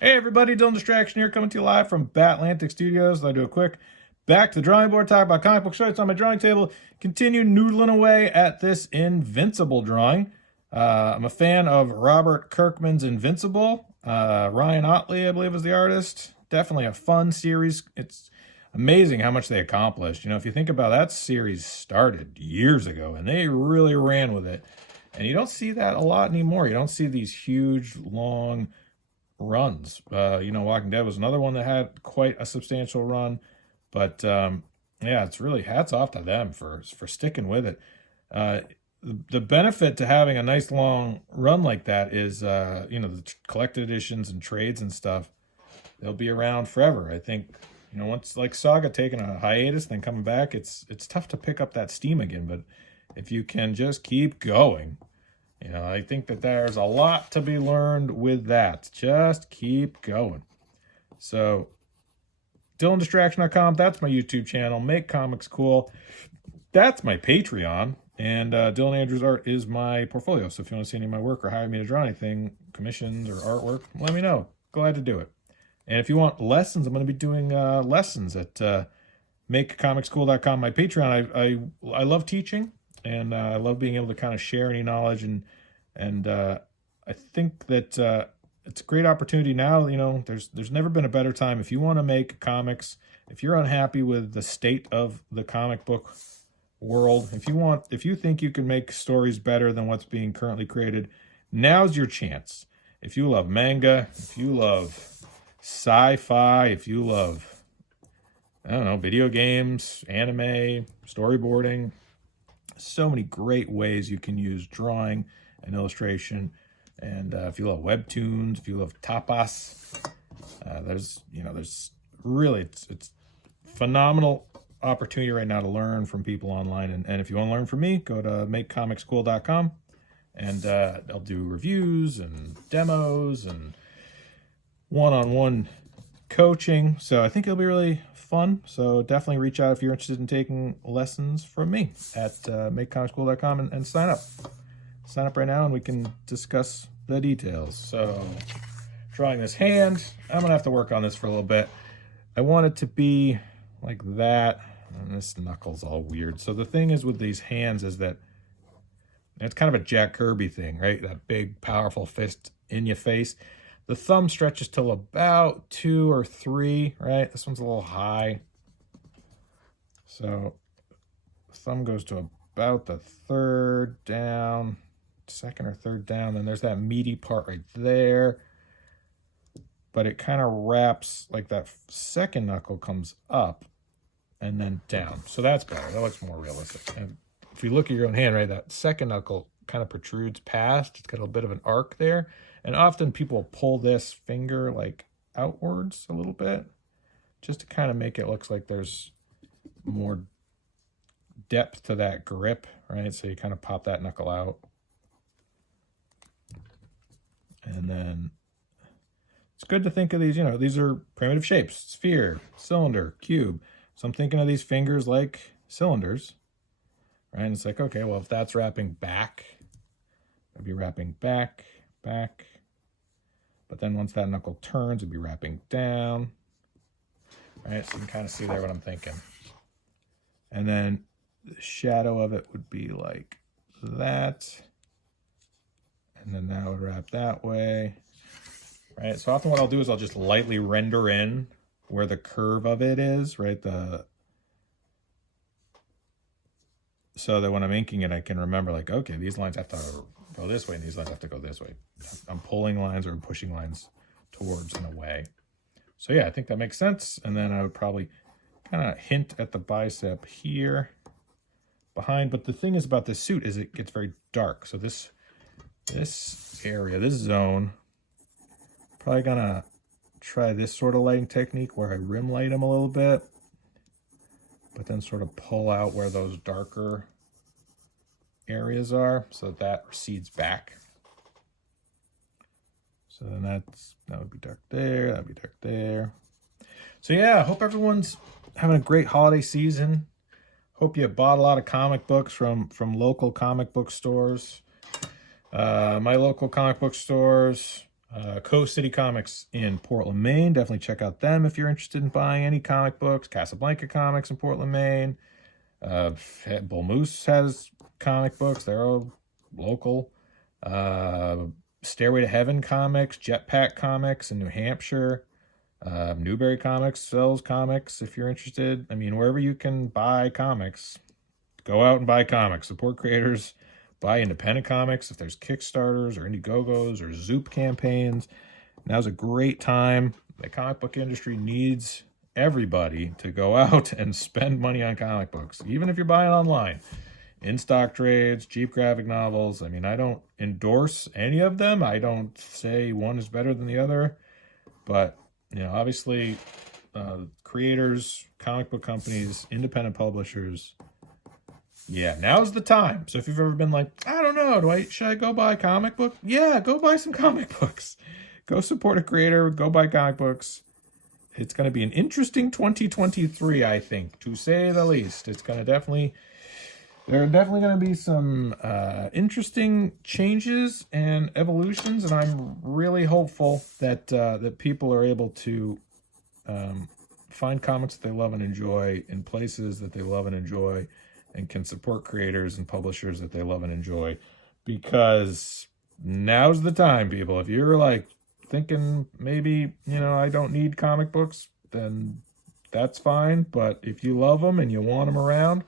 Hey everybody, Dylan Distraction here, coming to you live from Batlantic Studios. I'll do a quick back to the drawing board, talk about comic book shorts on my drawing table, continue noodling away at this Invincible drawing. I'm a fan of Robert Kirkman's Invincible. Ryan Otley, I believe, is the artist. Definitely a fun series. It's amazing how much they accomplished. You know, if you think about that series started years ago, and they really ran with it. And you don't see that a lot anymore. You don't see these huge, long runs. Walking Dead was another one that had quite a substantial run, but yeah, it's really hats off to them for sticking with it. The benefit to having a nice long run like that is, the collected editions and trades and stuff, they'll be around forever. I think, once like Saga taking a hiatus, then coming back, it's tough to pick up that steam again. But if you can just keep going, I think that there's a lot to be learned with that. Just keep going. So, DylanDistraction.com, that's my YouTube channel. Make Comics Cool, that's my Patreon. And Dylan Andrews Art is my portfolio. So if you want to see any of my work or hire me to draw anything, commissions or artwork, let me know. Glad to do it. And if you want lessons, I'm going to be doing lessons at MakeComicsCool.com, my Patreon. I love teaching. And I love being able to kind of share any knowledge, and I think that it's a great opportunity now. There's never been a better time if you want to make comics. If you're unhappy with the state of the comic book world, if you think you can make stories better than what's being currently created, now's your chance. If you love manga, if you love sci-fi, if you love, I don't know, video games, anime, storyboarding. So many great ways you can use drawing and illustration. And if you love webtoons, if you love tapas, there's really, it's phenomenal opportunity right now to learn from people online. And if you want to learn from me, go to MakeComicsCool.com, and I'll do reviews and demos and one-on-one coaching. So I think it'll be really fun. So definitely reach out if you're interested in taking lessons from me at MakeComicsCool.com and sign up. Sign up right now and we can discuss the details. So drawing this hand, I'm going to have to work on this for a little bit. I want it to be like that. And this knuckle's all weird. So the thing is with these hands is that it's kind of a Jack Kirby thing, right? That big, powerful fist in your face. The thumb stretches till about 2 or 3, right? This one's a little high. So the thumb goes to about the third down, second or third down. Then there's that meaty part right there. But it kind of wraps, like that second knuckle comes up and then down. So that's better. That looks more realistic. And if you look at your own hand, right, that second knuckle kind of protrudes past. It's got a bit of an arc there. And often people pull this finger like outwards a little bit just to kind of make it look like there's more depth to that grip, right? So you kind of pop that knuckle out. And then it's good to think of these, these are primitive shapes: sphere, cylinder, cube. So I'm thinking of these fingers like cylinders, right? And it's like, okay, well, if that's wrapping back, I'd be wrapping back, back. But then once that knuckle turns, it'd be wrapping down. Right, so you can kind of see there what I'm thinking. And then the shadow of it would be like that. And then that would wrap that way. Right, so often what I'll do is I'll just lightly render in where the curve of it is, right? So that when I'm inking it, I can remember, like, okay, these lines have to go this way and these lines have to go this way. I'm pulling lines or I'm pushing lines towards in a way. So yeah, I think that makes sense. And then I would probably kind of hint at the bicep here behind. But the thing is about this suit is it gets very dark. So this area, this zone, probably gonna try this sort of lighting technique where I rim light them a little bit, but then sort of pull out where those darker areas are so that recedes back. So then that would be dark there, that'd be dark there. So yeah, I hope everyone's having a great holiday season. Hope you bought a lot of comic books from local comic book stores. My local comic book stores Coast City Comics in Portland, Maine. Definitely check out them if you're interested in buying any comic books. Casablanca Comics in Portland, Maine. Bull Moose has comic books. They're all local. Stairway to Heaven Comics, Jetpack Comics in New Hampshire. Newberry Comics sells comics if you're interested. I mean, wherever you can buy comics, go out and buy comics. Support creators. Buy independent comics if there's Kickstarters or Indiegogos or Zoop campaigns. Now's a great time. The comic book industry needs everybody to go out and spend money on comic books, even if you're buying online. In-stock trades, cheap graphic novels. I mean, I don't endorse any of them. I don't say one is better than the other. But, obviously, creators, comic book companies, independent publishers, yeah, now's the time. So if you've ever been like, I don't know, should I go buy a comic book? Yeah, go buy some comic books. Go support a creator. Go buy comic books. It's going to be an interesting 2023, I think, to say the least. It's going to there are definitely going to be some interesting changes and evolutions, and I'm really hopeful that that people are able to find comics that they love and enjoy in places that they love and enjoy, and can support creators and publishers that they love and enjoy, because now's the time, people. If you're like thinking maybe, I don't need comic books, then that's fine. But if you love them and you want them around,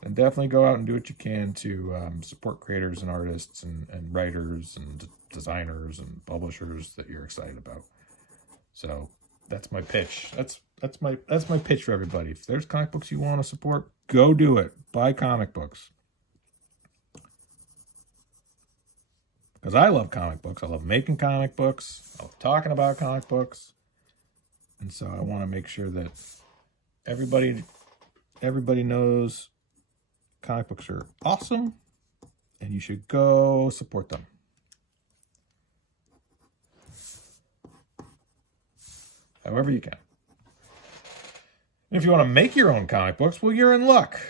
then definitely go out and do what you can to support creators and artists and writers and designers and publishers that you're excited about. So that's my pitch. That's my pitch for everybody. If there's comic books you want to support, go do it. Buy comic books. Because I love comic books. I love making comic books. I love talking about comic books. And so I want to make sure that everybody knows comic books are awesome and you should go support them. However you can. And if you want to make your own comic books, well, you're in luck.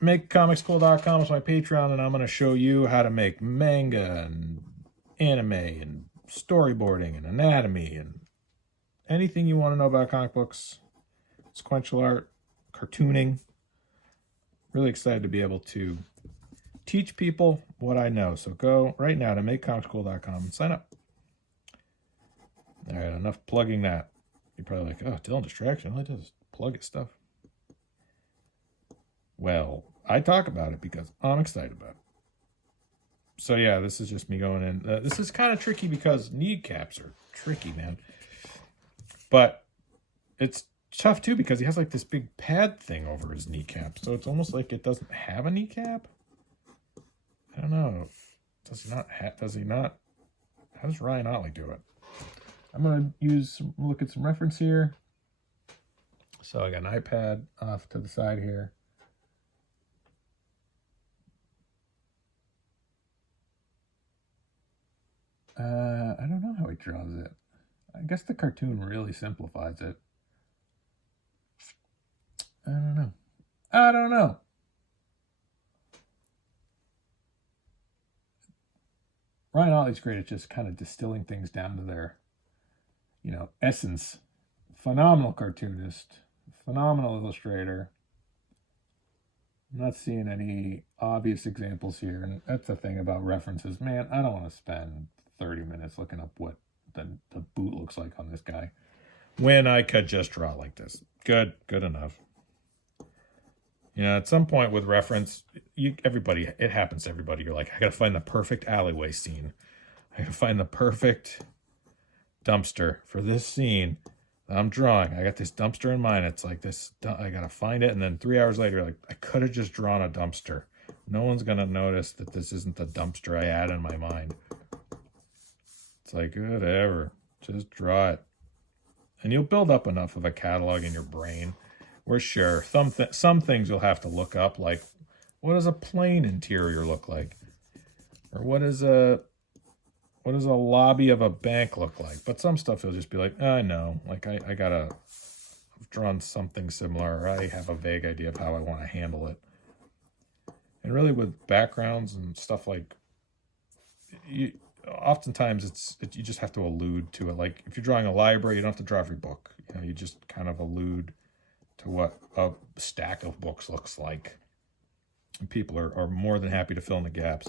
MakeComicsCool.com is my Patreon, and I'm going to show you how to make manga and anime and storyboarding and anatomy and anything you want to know about comic books, sequential art, cartooning. Really excited to be able to teach people what I know. So go right now to MakeComicsCool.com and sign up. All right, enough plugging that. You're probably like, oh, Dylan Distraction. All I do is plug his stuff. Well, I talk about it because I'm excited about it. So yeah, this is just me going in. This is kind of tricky because kneecaps are tricky, man. But it's tough too because he has like this big pad thing over his kneecap. So it's almost like it doesn't have a kneecap. I don't know. Does he not? How does Ryan Otley do it? I'm going to look at some reference here. So I got an iPad off to the side here. I don't know how he draws it. I guess the cartoon really simplifies it. I don't know. Ryan Otley's great at just kind of distilling things down to their, essence. Phenomenal cartoonist. Phenomenal illustrator. I'm not seeing any obvious examples here. And that's the thing about references. Man, I don't want to spend 30 minutes looking up what the boot looks like on this guy when I could just draw like this. Good enough. At some point with reference, it happens to everybody. You're like, I gotta find the perfect alleyway scene. I gotta find the perfect dumpster for this scene that I'm drawing. I got this dumpster in mind. It's like this, I gotta find it. And then 3 hours later, you're like, I could have just drawn a dumpster. No one's gonna notice that this isn't the dumpster I had in my mind. It's like, whatever, just draw it. And you'll build up enough of a catalog in your brain. We're sure some things you'll have to look up, like what does a plane interior look like, or what does a lobby of a bank look like. But some stuff you'll just be like, I know, like I've drawn something similar, or I have a vague idea of how I want to handle it. And really with backgrounds and stuff like oftentimes you just have to allude to it. Like if you're drawing a library, you don't have to draw every book. You just kind of allude to what a stack of books looks like. And people are more than happy to fill in the gaps.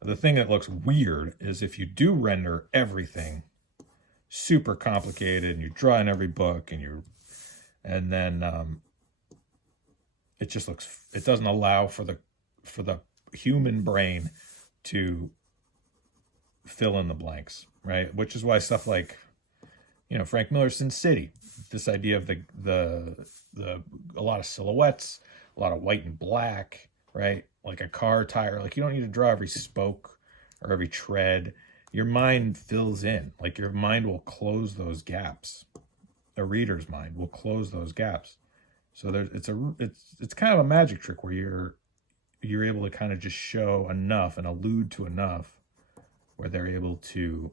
The thing that looks weird is if you do render everything super complicated and you draw in every book and then it just it doesn't allow for the human brain to fill in the blanks, right? Which is why stuff like, Frank Miller's Sin City, this idea of a lot of silhouettes, a lot of white and black, right? Like a car tire, like you don't need to draw every spoke or every tread. Your mind fills in, like your mind will close those gaps. A reader's mind will close those gaps. So it's kind of a magic trick where you're able to kind of just show enough and allude to enough where they're able to,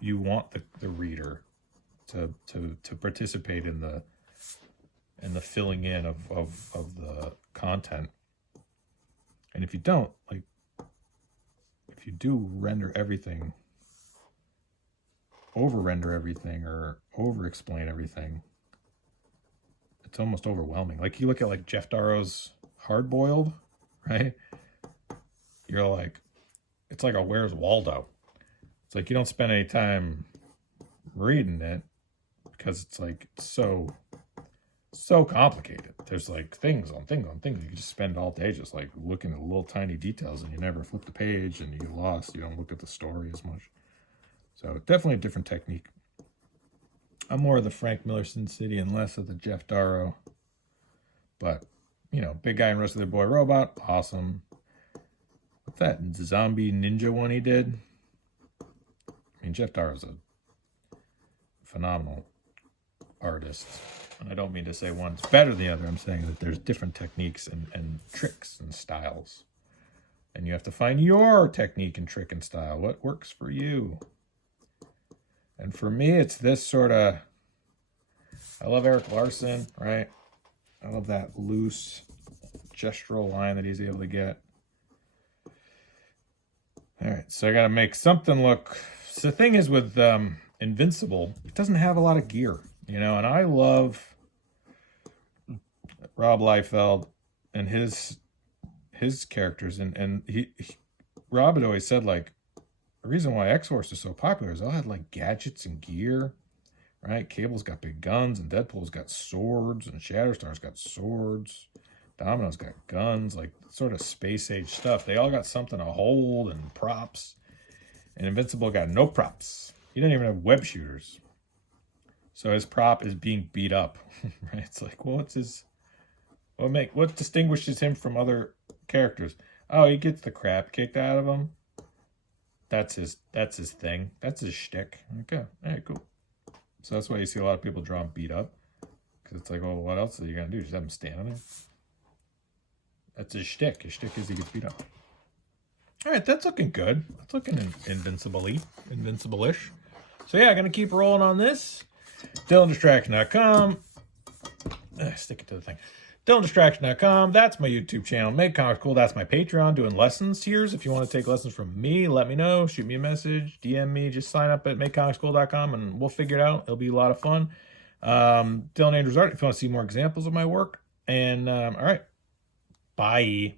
you want the reader to participate in the filling in of the content. And if you don't, like, if you do render everything, over-render everything, or over-explain everything, it's almost overwhelming. Like, you look at, like, Jeff Darrow's Hard Boiled, right? You're like, it's like a Where's Waldo? It's like you don't spend any time reading it because it's like so complicated. There's like things on things on things. You can just spend all day just like looking at little tiny details and you never flip the page and you get lost. You don't look at the story as much. So definitely a different technique. I'm more of the Frank Miller Sin City and less of the Jeff Darrow. But, Big Guy and Roast of the Boy Robot, awesome. What's that zombie ninja one he did? I mean, Jeff Darrow's a phenomenal artist. And I don't mean to say one's better than the other. I'm saying that there's different techniques and tricks and styles. And you have to find your technique and trick and style. What works for you? And for me, it's this sort of, I love Eric Larson, right? I love that loose gestural line that he's able to get. All right, so I got to make something look. So the thing is with Invincible, it doesn't have a lot of gear, and I love Rob Liefeld and his characters, and Rob had always said, like, the reason why X-Force is so popular is they all had like gadgets and gear, right? Cable's got big guns, and Deadpool's got swords, and Shatterstar's got swords. Domino's got guns, like sort of space age stuff. They all got something to hold and props. And Invincible got no props. He didn't even have web shooters. So his prop is being beat up, right? It's like, well, what distinguishes him from other characters? Oh, he gets the crap kicked out of him. That's his thing. That's his shtick. Okay, all right, cool. So that's why you see a lot of people draw him beat up. Because it's like, well, what else are you going to do? Just have him standing there? That's his shtick. His shtick is he gets beat up. All right, that's looking good. That's looking invincible-ish. So yeah, I'm going to keep rolling on this. DylanDistraction.com. Stick it to the thing. DylanDistraction.com. That's my YouTube channel. Make Comics Cool. That's my Patreon. Doing lessons tiers. If you want to take lessons from me, let me know. Shoot me a message. DM me. Just sign up at MakeComicsCool.com and we'll figure it out. It'll be a lot of fun. Dylan Andrews Art if you want to see more examples of my work. And all right. Bye.